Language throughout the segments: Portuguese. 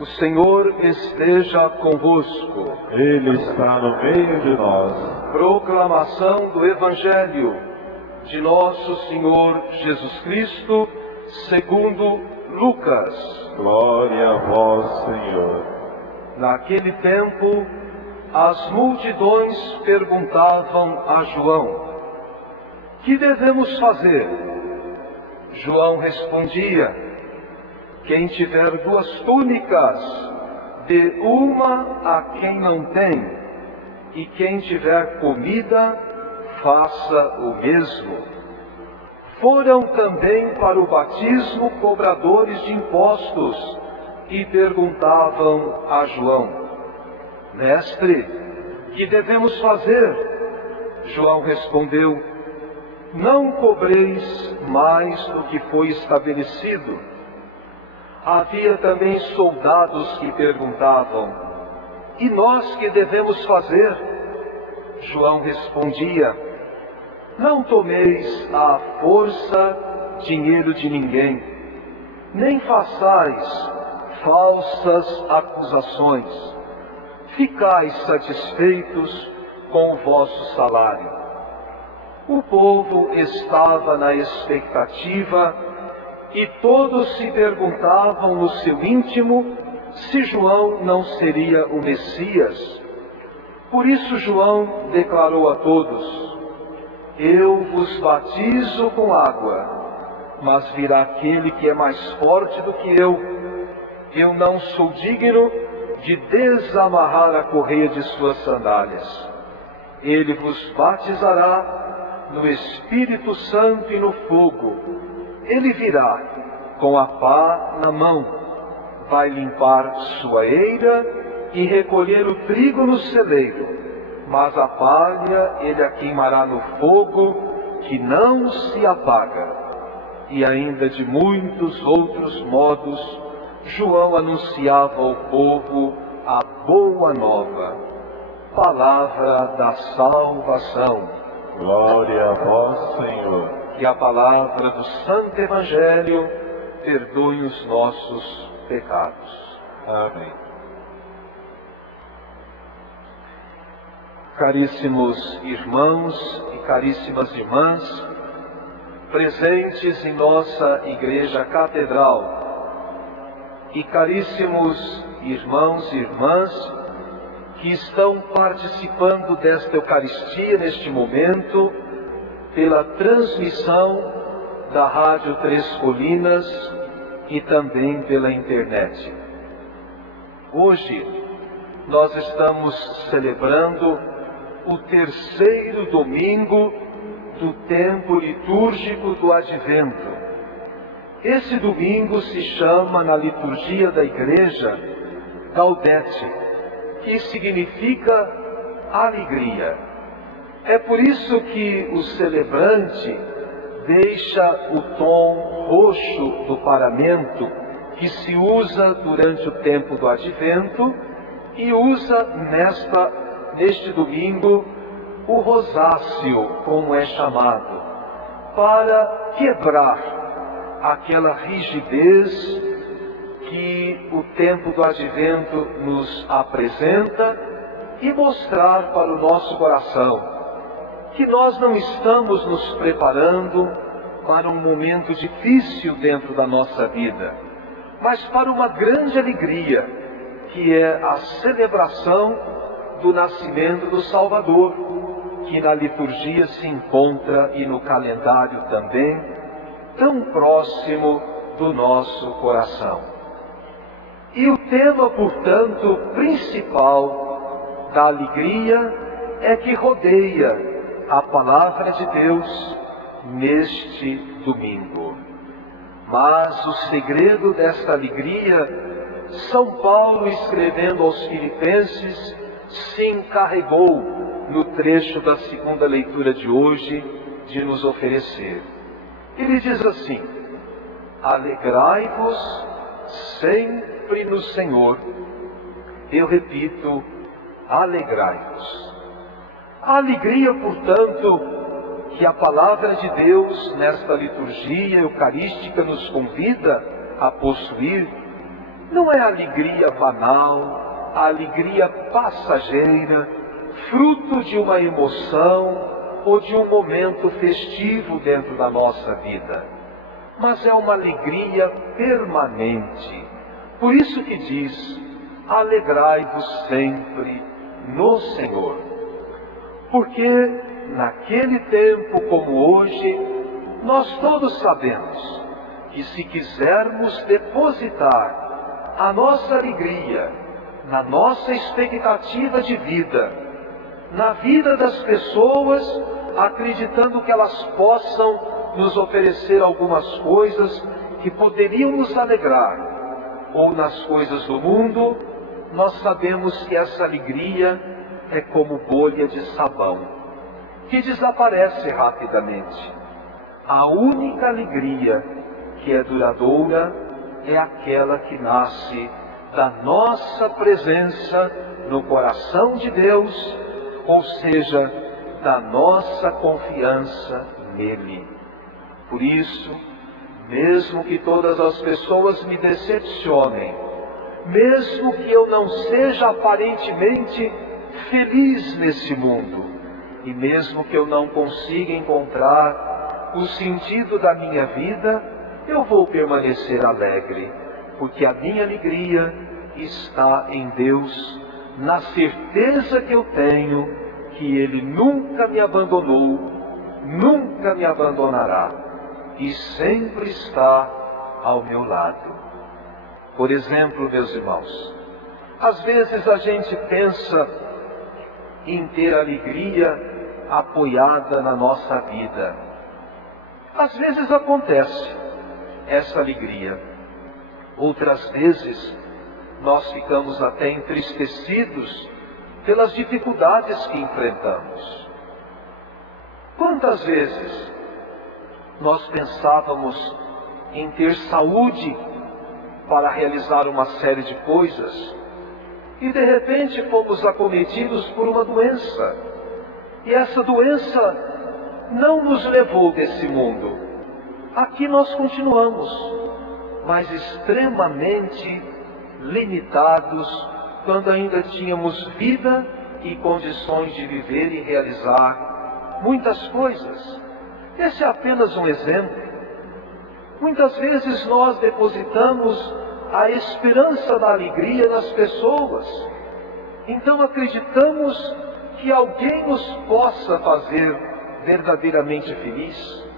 O Senhor esteja convosco. Ele está no meio de nós. Proclamação do Evangelho de Nosso Senhor Jesus Cristo, segundo Lucas. Glória a vós, Senhor. Naquele tempo, as multidões perguntavam a João: que devemos fazer? João respondia: quem tiver 2 túnicas, dê uma a quem não tem, e quem tiver comida, faça o mesmo. Foram também para o batismo cobradores de impostos e perguntavam a João: Mestre, que devemos fazer? João respondeu: não cobreis mais do que foi estabelecido. Havia também soldados que perguntavam: e nós que devemos fazer? João respondia: não tomeis à força dinheiro de ninguém, nem façais falsas acusações. Ficais satisfeitos com o vosso salário. O povo estava na expectativa e todos se perguntavam no seu íntimo se João não seria o Messias. Por isso João declarou a todos: eu vos batizo com água, mas virá aquele que é mais forte do que eu. Eu não sou digno de desamarrar a correia de suas sandálias. Ele vos batizará no Espírito Santo e no fogo. Ele virá com a pá na mão, vai limpar sua eira e recolher o trigo no celeiro, mas a palha ele a queimará no fogo que não se apaga. E ainda de muitos outros modos, João anunciava ao povo a boa nova, palavra da salvação. Glória a vós, Senhor. Que a palavra do Santo Evangelho perdoe os nossos pecados. Amém. Caríssimos irmãos e caríssimas irmãs, presentes em nossa Igreja Catedral, e caríssimos irmãos e irmãs que estão participando desta Eucaristia neste momento, pela transmissão da Rádio Três Colinas e também pela internet. Hoje nós estamos celebrando o 3º domingo do tempo litúrgico do Advento. Esse domingo se chama na liturgia da Igreja Gaudete, que significa alegria. É por isso que o celebrante deixa o tom roxo do paramento que se usa durante o tempo do Advento e usa neste domingo o rosáceo, como é chamado, para quebrar aquela rigidez que o tempo do Advento nos apresenta e mostrar para o nosso coração que nós não estamos nos preparando para um momento difícil dentro da nossa vida, mas para uma grande alegria, que é a celebração do nascimento do Salvador, que na liturgia se encontra e no calendário também, tão próximo do nosso coração. E o tema, portanto, principal da alegria é que rodeia a palavra de Deus neste domingo. Mas o segredo desta alegria, São Paulo, escrevendo aos Filipenses, se encarregou, no trecho da segunda leitura de hoje, de nos oferecer. Ele diz assim: alegrai-vos sempre no Senhor. Eu repito, alegrai-vos. A alegria, portanto, que a palavra de Deus nesta liturgia eucarística nos convida a possuir, não é a alegria banal, a alegria passageira, fruto de uma emoção ou de um momento festivo dentro da nossa vida, mas é uma alegria permanente. Por isso que diz: alegrai-vos sempre no Senhor. Porque naquele tempo como hoje, nós todos sabemos que se quisermos depositar a nossa alegria na nossa expectativa de vida, na vida das pessoas, acreditando que elas possam nos oferecer algumas coisas que poderiam nos alegrar, ou nas coisas do mundo, nós sabemos que essa alegria é como bolha de sabão, que desaparece rapidamente. A única alegria que é duradoura é aquela que nasce da nossa presença no coração de Deus, ou seja, da nossa confiança nele. Por isso, mesmo que todas as pessoas me decepcionem, mesmo que eu não seja aparentemente feliz nesse mundo, e mesmo que eu não consiga encontrar o sentido da minha vida, eu vou permanecer alegre, porque a minha alegria está em Deus, na certeza que eu tenho que Ele nunca me abandonou, nunca me abandonará, e sempre está ao meu lado. Por exemplo, meus irmãos, às vezes a gente pensa em ter alegria apoiada na nossa vida. Às vezes acontece essa alegria. Outras vezes nós ficamos até entristecidos pelas dificuldades que enfrentamos. Quantas vezes nós pensávamos em ter saúde para realizar uma série de coisas, e de repente fomos acometidos por uma doença, e essa doença não nos levou desse mundo. Aqui nós continuamos, mas extremamente limitados, quando ainda tínhamos vida e condições de viver e realizar muitas coisas. Esse é apenas um exemplo. Muitas vezes nós depositamos a esperança da alegria nas pessoas. Então acreditamos que alguém nos possa fazer verdadeiramente feliz.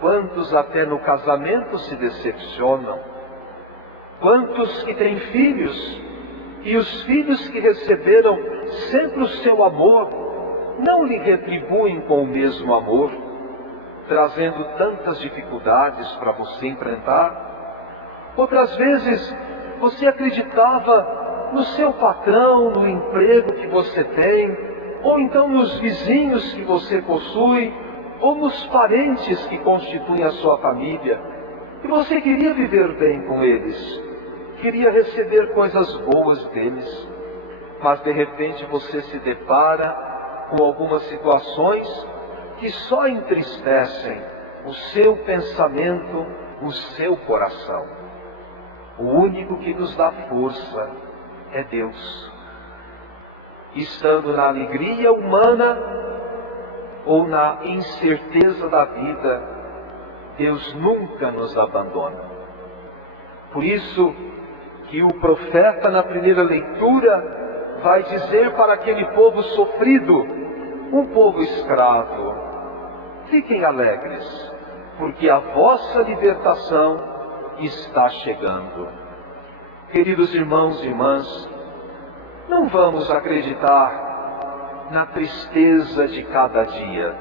Quantos até no casamento se decepcionam? Quantos que têm filhos, e os filhos que receberam sempre o seu amor, não lhe retribuem com o mesmo amor, trazendo tantas dificuldades para você enfrentar? Outras vezes, você acreditava no seu patrão, no emprego que você tem, ou então nos vizinhos que você possui, ou nos parentes que constituem a sua família, e você queria viver bem com eles, queria receber coisas boas deles, mas de repente você se depara com algumas situações que só entristecem o seu pensamento, o seu coração. O único que nos dá força é Deus. Estando na alegria humana ou na incerteza da vida, Deus nunca nos abandona. Por isso que o profeta, na primeira leitura, vai dizer para aquele povo sofrido, um povo escravo: fiquem alegres, porque a vossa libertação está chegando. Queridos irmãos e irmãs, não vamos acreditar na tristeza de cada dia,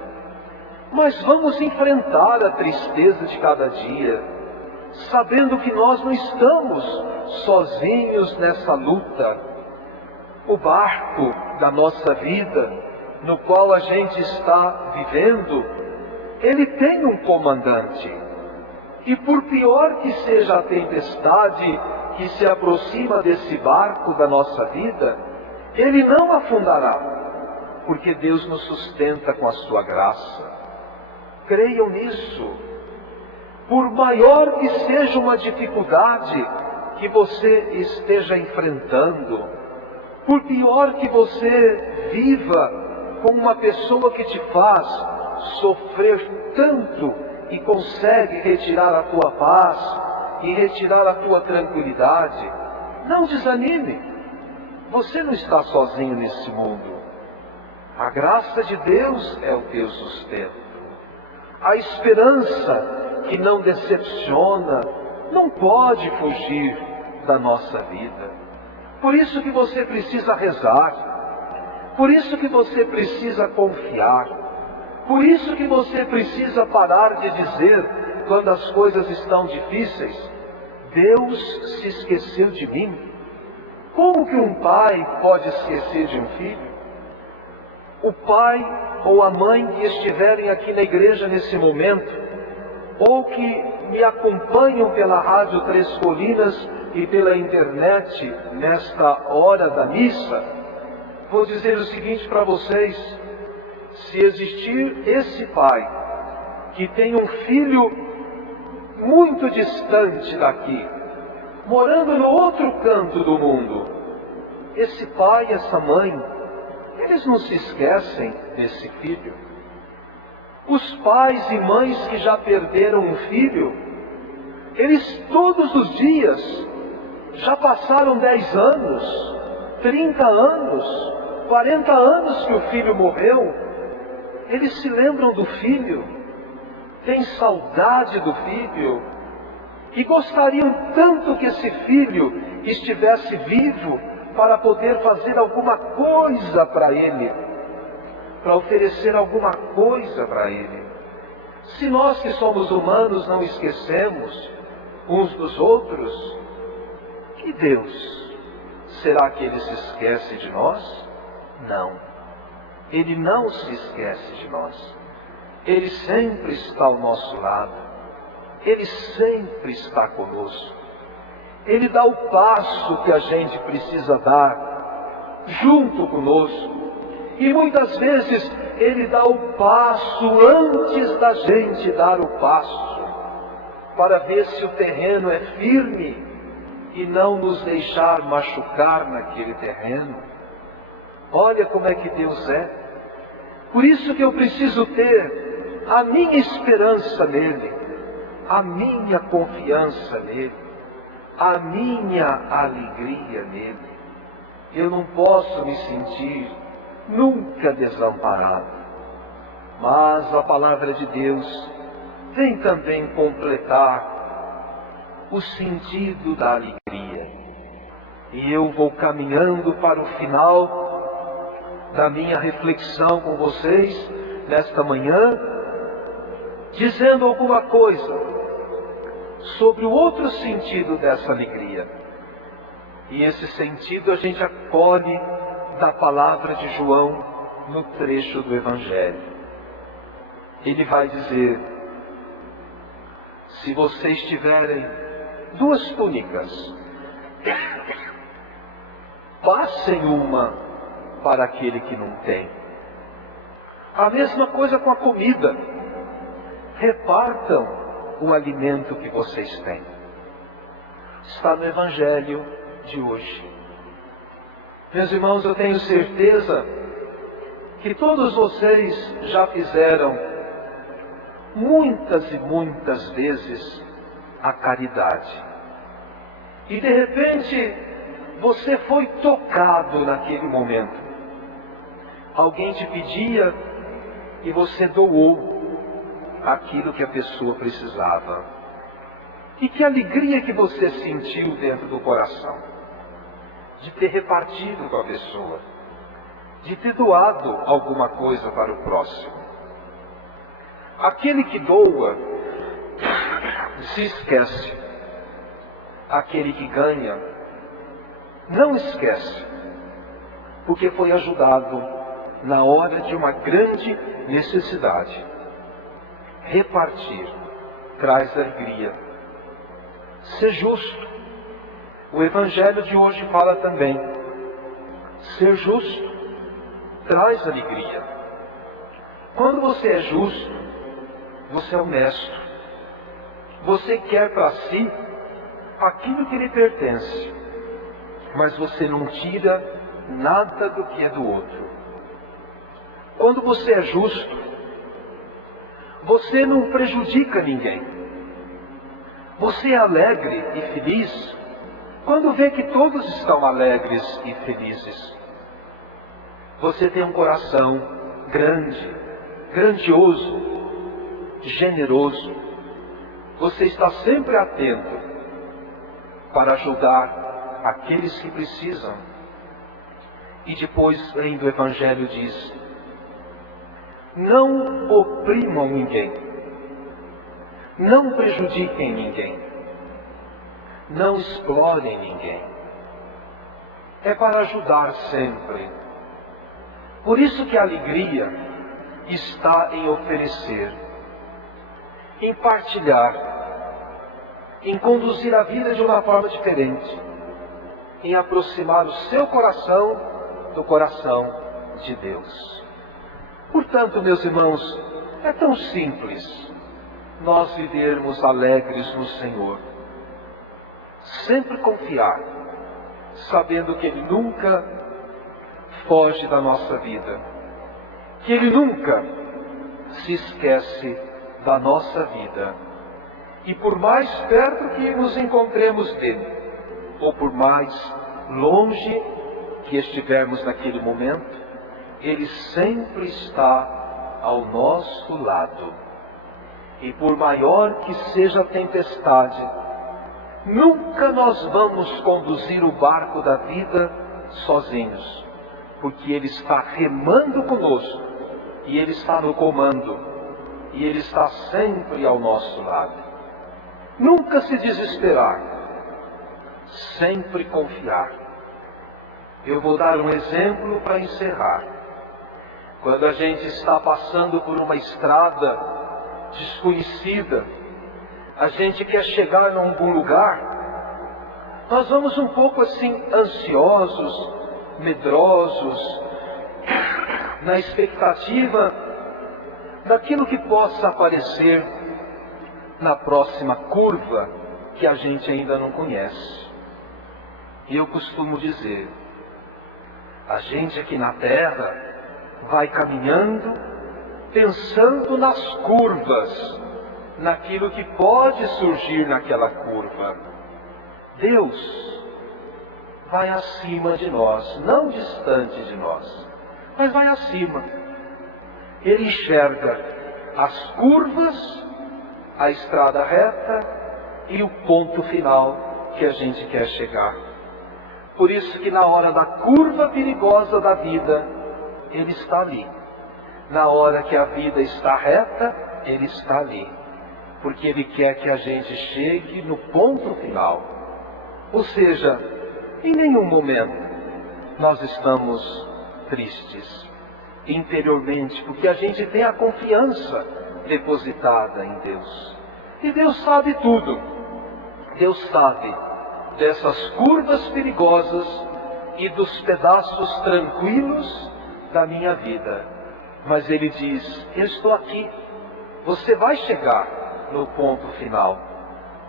mas vamos enfrentar a tristeza de cada dia, sabendo que nós não estamos sozinhos nessa luta. O barco da nossa vida, no qual a gente está vivendo, ele tem um comandante. E por pior que seja a tempestade que se aproxima desse barco da nossa vida, ele não afundará, porque Deus nos sustenta com a sua graça. Creiam nisso. Por maior que seja uma dificuldade, que você esteja enfrentando, por pior que você viva com uma pessoa que te faz sofrer tanto e consegue retirar a tua paz e retirar a tua tranquilidade, não desanime. Você não está sozinho nesse mundo. A graça de Deus é o teu sustento. A esperança que não decepciona não pode fugir da nossa vida. Por isso que você precisa rezar. Por isso que você precisa confiar. Por isso que você precisa parar de dizer, quando as coisas estão difíceis, Deus se esqueceu de mim. Como que um pai pode esquecer de um filho? O pai ou a mãe que estiverem aqui na igreja nesse momento, ou que me acompanham pela Rádio Três Colinas e pela internet nesta hora da missa, vou dizer o seguinte para vocês: se existir esse pai que tem um filho muito distante daqui, morando no outro canto do mundo, esse pai, essa mãe, eles não se esquecem desse filho. Os pais e mães que já perderam um filho, eles todos os dias, já passaram 10 anos, 30 anos, 40 anos que o filho morreu, eles se lembram do filho, têm saudade do filho, e gostariam tanto que esse filho estivesse vivo para poder fazer alguma coisa para ele, para oferecer alguma coisa para ele. Se nós que somos humanos não esquecemos uns dos outros, que Deus, será que Ele se esquece de nós? Não. Ele não se esquece de nós. Ele sempre está ao nosso lado. Ele sempre está conosco. Ele dá o passo que a gente precisa dar junto conosco. E muitas vezes Ele dá o passo antes da gente dar o passo, para ver se o terreno é firme e não nos deixar machucar naquele terreno. Olha como é que Deus é. Por isso que eu preciso ter a minha esperança nele, a minha confiança nele, a minha alegria nele. Eu não posso me sentir nunca desamparado. Mas a palavra de Deus vem também completar o sentido da alegria. E eu vou caminhando para o final da minha reflexão com vocês nesta manhã, dizendo alguma coisa sobre o outro sentido dessa alegria. E esse sentido a gente acolhe da palavra de João no trecho do Evangelho. Ele vai dizer: se vocês tiverem 2 túnicas, passem uma para aquele que não tem. A mesma coisa com a comida. Repartam o alimento que vocês têm. Está no Evangelho de hoje. Meus irmãos, eu tenho certeza que todos vocês já fizeram muitas e muitas vezes a caridade. E de repente você foi tocado naquele momento. Alguém te pedia e você doou aquilo que a pessoa precisava. E que alegria que você sentiu dentro do coração de ter repartido com a pessoa, de ter doado alguma coisa para o próximo. Aquele que doa se esquece. Aquele que ganha não esquece, porque foi ajudado na hora de uma grande necessidade. Repartir traz alegria. Ser justo. O Evangelho de hoje fala também. Ser justo traz alegria. Quando você é justo, você é honesto. Você quer para si aquilo que lhe pertence, mas você não tira nada do que é do outro. Quando você é justo, você não prejudica ninguém. Você é alegre e feliz quando vê que todos estão alegres e felizes. Você tem um coração grande, grandioso, generoso. Você está sempre atento para ajudar aqueles que precisam. E depois, lendo o Evangelho, diz: não oprimam ninguém, não prejudiquem ninguém, não explorem ninguém. É para ajudar sempre. Por isso que a alegria está em oferecer, em partilhar, em conduzir a vida de uma forma diferente, em aproximar o seu coração do coração de Deus. Portanto, meus irmãos, é tão simples nós vivermos alegres no Senhor. Sempre confiar, sabendo que Ele nunca foge da nossa vida, que Ele nunca se esquece da nossa vida. E por mais perto que nos encontremos dele, ou por mais longe que estivermos naquele momento, Ele sempre está ao nosso lado. E por maior que seja a tempestade, nunca nós vamos conduzir o barco da vida sozinhos, porque Ele está remando conosco, e Ele está no comando, e Ele está sempre ao nosso lado. Nunca se desesperar, sempre confiar. Eu vou dar um exemplo para encerrar. Quando a gente está passando por uma estrada desconhecida, a gente quer chegar em algum lugar, nós vamos um pouco assim ansiosos, medrosos, na expectativa daquilo que possa aparecer na próxima curva que a gente ainda não conhece. E eu costumo dizer, a gente aqui na Terra vai caminhando pensando nas curvas, naquilo que pode surgir naquela curva. Deus vai acima de nós, não distante de nós, mas vai acima. Ele enxerga as curvas, a estrada reta e o ponto final que a gente quer chegar. Por isso que na hora da curva perigosa da vida, Ele está ali. Na hora que a vida está reta, Ele está ali. Porque Ele quer que a gente chegue no ponto final. Ou seja, em nenhum momento nós estamos tristes interiormente, porque a gente tem a confiança depositada em Deus. E Deus sabe tudo. Deus sabe dessas curvas perigosas e dos pedaços tranquilos da minha vida. Mas Ele diz, eu estou aqui. Você vai chegar no ponto final.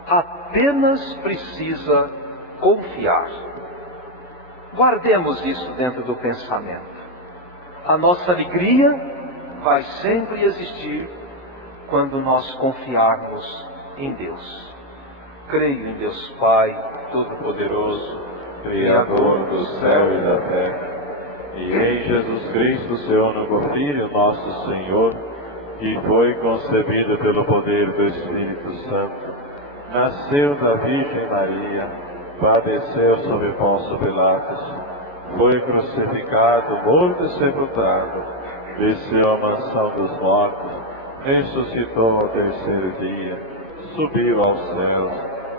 Apenas precisa confiar. Guardemos isso dentro do pensamento. A nossa alegria vai sempre existir quando nós confiarmos em Deus. Creio em Deus Pai Todo-Poderoso, Criador do céu e da terra, e em Jesus Cristo, seu único Filho, nosso Senhor, que foi concebido pelo poder do Espírito Santo, nasceu da Virgem Maria, padeceu sob Pôncio Pilatos, foi crucificado, morto e sepultado, desceu à mansão dos mortos, ressuscitou ao terceiro dia, subiu aos céus,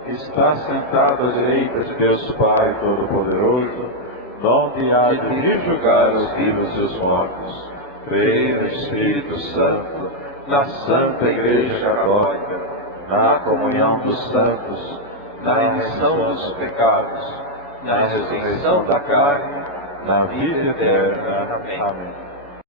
está sentado à direita de Deus Pai Todo-Poderoso, donde há de vir julgar os vivos e os mortos. Creio no Espírito Santo, na Santa Igreja Católica, na comunhão dos santos, na remissão dos pecados, na ressurreição da carne, na vida eterna. Amém.